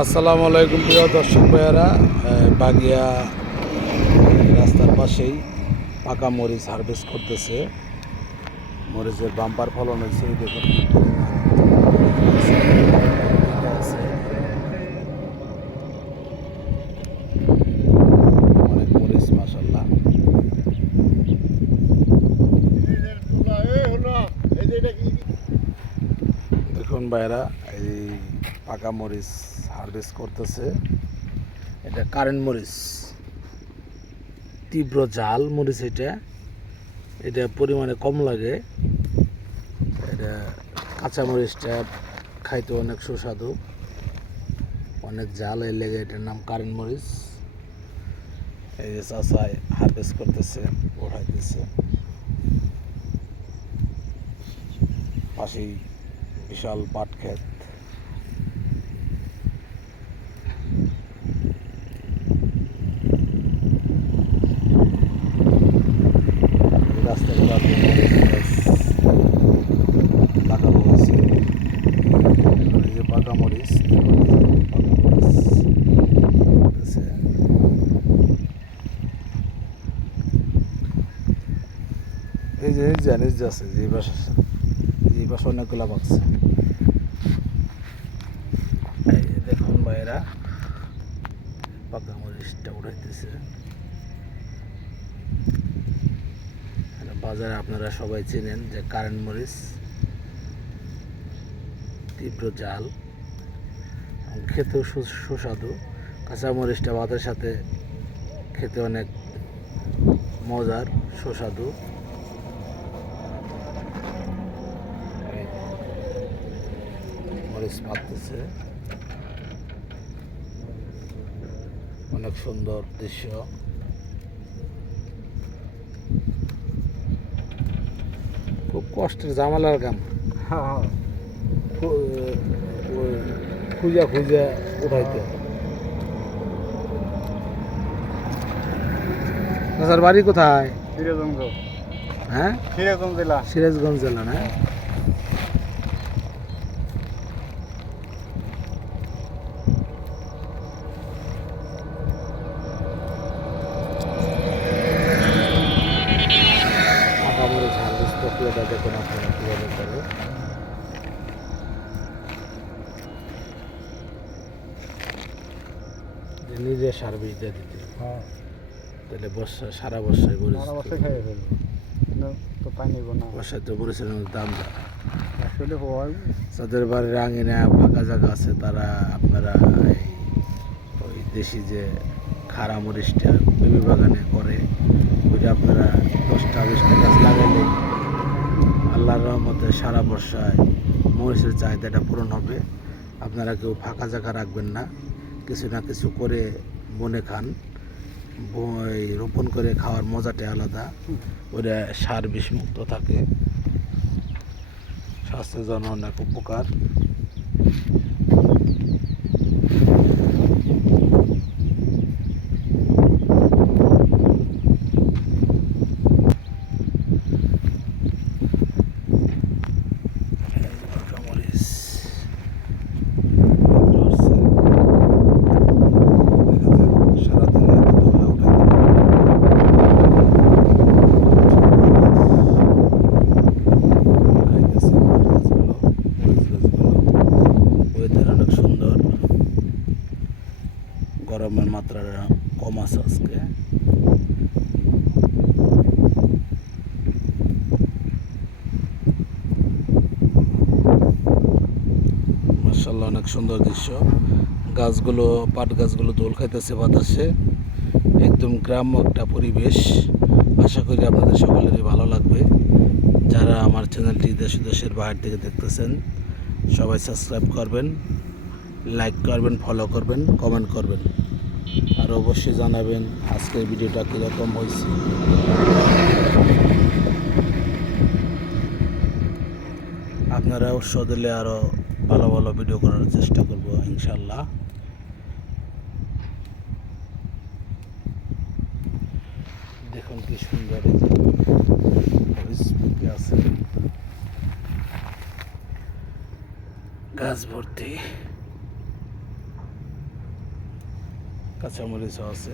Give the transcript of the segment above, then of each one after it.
আসসালামু আলাইকুম প্রিয় দর্শক ভাইয়েরা, বাগিয়া রাস্তার পাশেই পাকা মরিচ হারভেস্ট করতেছে। মরিচের বাম্পার ফলন হয়েছে, দেখুন কি পরিমাণ আছে। অনেক মরিচ মাশাআল্লাহ। দেখুন ভাইয়েরা, এই পাকা মরিচ হারভেস্ট করতেছে। এটা কারেন্ট মরিচ, তীব্র ঝাল মরিচ। এটা পরিমাণে কম লাগে। এটা কাঁচা মরিচটা খাইতে অনেক সুস্বাদু, অনেক ঝাল, এর লেগে এটার নাম কারেন্ট মরিচ। এই যে চাষায় হারভেস্ট করতেছে, ওঠাইতেছে। পাশেই বিশাল পাট ক্ষেত। রাস্তার পাশে লাগানো হয়েছে। এই যে পাকা মরিচ, এই যে জানিস যে আছে, যে পাশে অনেকগুলা পাকছে। এই যে দেখুন ভাইয়েরা, পাকা মরিচটা উঠাইতেছে। বাজারে আপনারা সবাই চেনেন যে কারেন্ট মরিচ, তীব্র ঝাল, খেতেও সুস্বাদু। কাঁচা মরিচটা ভাতের সাথে খেতে অনেক মজার, সুস্বাদু। মরিচ পাকতেছে, অনেক সুন্দর দৃশ্য। খুব কষ্টের জামালার কাম, খুঁজা উঠাইতে। আপনার বাড়ি কোথায়? সিরাজগঞ্জ। হ্যাঁ, সিরাজগঞ্জ জেলা না? পাকা মরিচ হারভেস্ট প্রক্রিয়াটা দেখুন আপনারা কীভাবে করে। নিজে সার্ভিস দিয়ে দিতে, তাহলে সারা বর্ষায় বর্ষায় তো মরিচের দাম যায়। যাদের বাড়ির আঙিনা ফাঁকা জায়গা আছে, তারা আপনারা ওই দেশি যে খাড়া মরিচটা বেবি বাগানে করে, ওইটা আপনারা 10টা-20টা গাছ লাগাইলে আল্লাহর রহমতে সারা বর্ষায় মরিচের চাহিদাটা পূরণ হবে। আপনারা কেউ ফাঁকা জায়গা রাখবেন না, কিছু না কিছু করে বনে খান। রোপণ করে খাওয়ার মজাটাই আলাদা। ওটা সার বিষ মুক্ত থাকে, স্বাস্থ্যের জন্য অনেক উপকার। গরমের মাত্রাটা কম আছে আজকে। মাশাআল্লাহ, অনেক সুন্দর দৃশ্য। গাছগুলো, পাট গাছগুলো দোল খাইতেছে বাতাসে। একদম গ্রাম্য একটা পরিবেশ। আশা করি আপনাদের সকলেরই ভালো লাগবে। যারা আমার চ্যানেলটি দেশের বাইরে থেকে দেখতেছেন, সবাই সাবস্ক্রাইব করবেন, লাইক করবেন, ফলো করবেন, কমেন্ট করবেন, আর অবশ্যই জানাবেন আজকের ভিডিওটা কীরকম হয়েছে। আপনারা উৎসাহ দিলে আরও ভালো ভালো ভিডিও করার চেষ্টা করব ইনশাল্লাহ। দেখুন কি সুন্দর আছে, গাছ ভর্তি। কাঁচামরিচও আছে।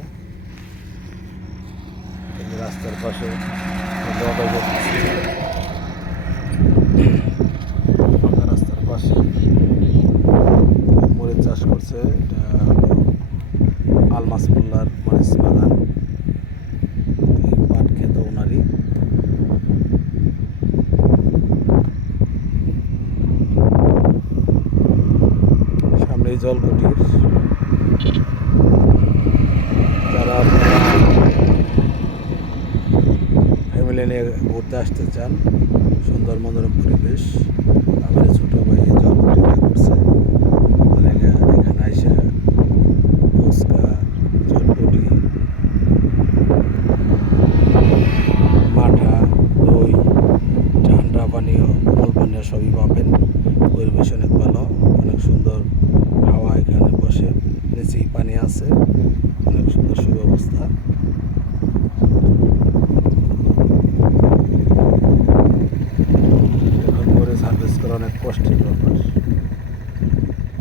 এই যে রাস্তার পাশে ফাঁকা রাস্তার পাশে মরিচ চাষ করছে। এটা হলো আলমাস মোল্লার মরিচ বাগান। এই পাট ক্ষেত ওনারই। সামনে জলকুটির। যারা ফ্যামিলি নিয়ে ঘুরতে আসতে চান, সুন্দর মনোরম পরিবেশ, আমার ছোট ভাই জলকুটিটা করছে। আপনারা এখানে আইসা ফুচকা, চটপটি, মাঠা, দই, ঠান্ডা পানীয়, কোমল পানীয় সবই পাবেন। পরিবেশ অনেক ভালো, অনেক সুন্দর হাওয়া। এখানে বসে নিচেই পানি আছে, অনেক সুন্দর সুব্যবস্থা। এখন মরিচ হারভেস্ট করা অনেক কষ্টের ব্যাপার।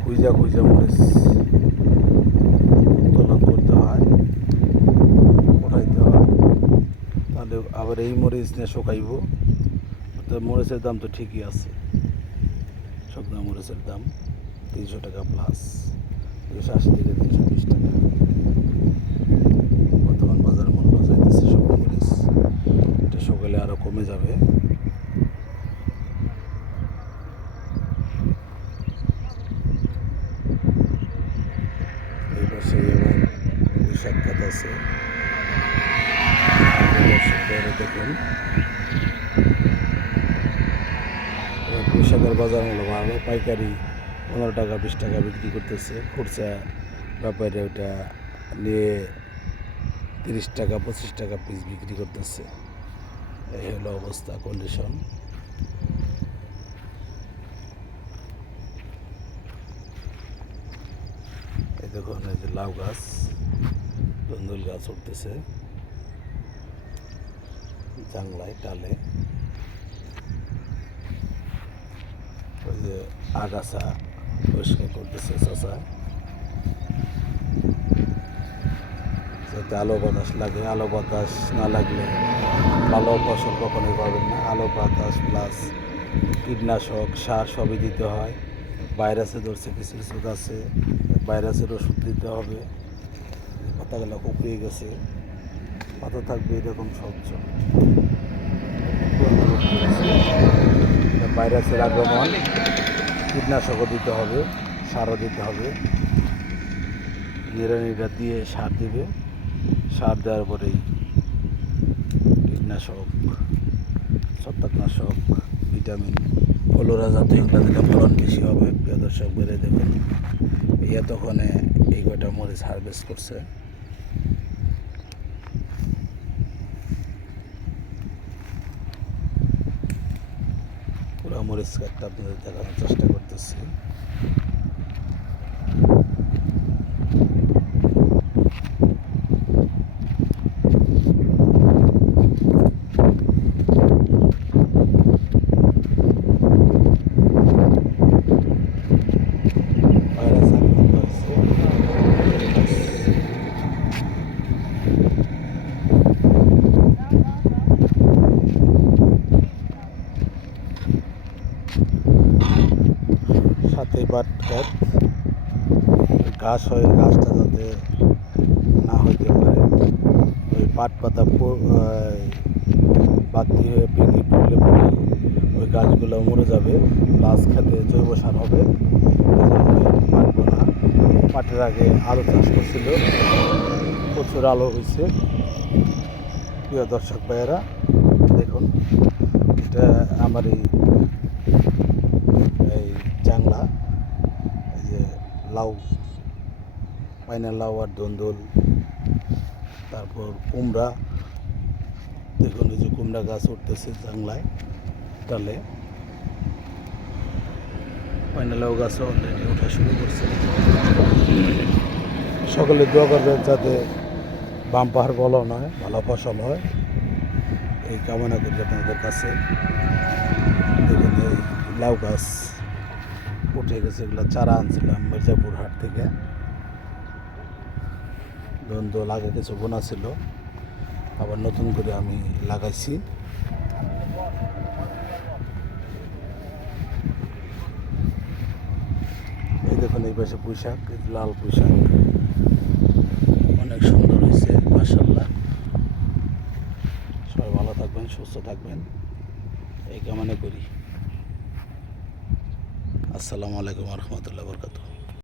খুঁজা মরিচ উত্তোলন করতে হয়, উঠাইতে হয়। তাহলে আবার এই মরিচ নিয়ে শুকাইব। তো মরিচের দাম তো ঠিকই আছে। শুকনো মরিচের দাম 300 টাকা প্লাস, 280 থেকে 320 টাকা বর্তমান বাজার মূল্য যাইতেছে শুকনো মরিচ। এটা সকালে আরও কমে যাবে। এই পাশে এবার পুঁইশাক খাত আছে। দেখুন পুঁইশাকের বাজার মূল্য ভালো। পাইকারি 15 টাকা 20 টাকা বিক্রি করতেছে। খুচরা ব্যাপারে ওটা নিয়ে 30 টাকা 25 টাকা পিস বিক্রি করতেছে। এই হলো অবস্থা, কন্ডিশন। এই দেখুন, এই যে লাউ গাছ, ধন্দুল গাছ উঠতেছে জাংলায় টালে। ওই যে আগাছা পরিষ্কার করতেছে চাষা, যাতে আলো বাতাস লাগে। আলো বাতাস না লাগলে ভালো ফসল কখনোই পাবেন না। আলো বাতাস প্লাস কীটনাশক সার সবই দিতে হয়। ভাইরাসে ধরছে কিছু কিছু গাছে, ভাইরাসের ওষুধ দিতে হবে। পাতাগুলো কুকড়িয়ে গেছে, পাতা থাকবে এরকম স্বচ্ছ। ভাইরাসের আগমন, কীটনাশকও দিতে হবে, সারও দিতে হবে। নিড়ানিটা দিয়ে সার দেবে। সার দেওয়ার পরেই কীটনাশক, ছত্রাকনাশক, ভিটামিন, ফলোরা জাতীয় এগুলো দিলে ফলন বেশি হবে। প্রিয় দর্শক, বেড়ে দেখুন এতক্ষণে এই কয়টা মরিচ হারভেস্ট করছে। পুরো মরিচ গাছটা আপনাদের দেখানোর চেষ্টা করতেছি। সাথে বাট ক্ষেত, ঘাস হয়, ঘাসটা যাতে না হইতে পারে। ওই পাট পাতা বাতি হয়ে পেকে পড়লে পরে ওই গাছগুলো মরে যাবে। প্লাস খেতে জৈব সার হবে। পাটবো না। পাটের আগে আলু চাষ করছিল, প্রচুর আলু হয়েছে। প্রিয় দর্শক ভাইয়েরা দেখুন, এটা আমার এই জাংলা, এই যে লাউ, পাইনা লাউ আর ধন্দুল, তারপর কুমড়া। দেখুন এই যে কুমড়া গাছ উঠতেছে জাংলায় ডালে। পাইনা লাউ গাছও অলরেডি ওঠা শুরু করছে। সকলে দোয়া করবেন যাতে বাম্পার ফলন হয়, ভালো ফসল হয়, এই কামনা করি আপনাদের কাছে। দেখুন এই লাউ গাছ উঠে গেছে, এগুলো চারা আনছিলাম মির্জাপুর হাট থেকে। ধরুন আগে কিছু বোনা ছিল, আবার নতুন করে আমি লাগাইছি। এই দেখুন এই পাশে পুঁইশাক, লাল পুঁইশাক অনেক সুন্দর হয়েছে মাশাআল্লাহ। সবাই ভালো থাকবেন, সুস্থ থাকবেন এই কামনা করি। আসসালামু আলাইকুম ওয়া রাহমাতুল্লাহি ওয়া বারাকাতুহু।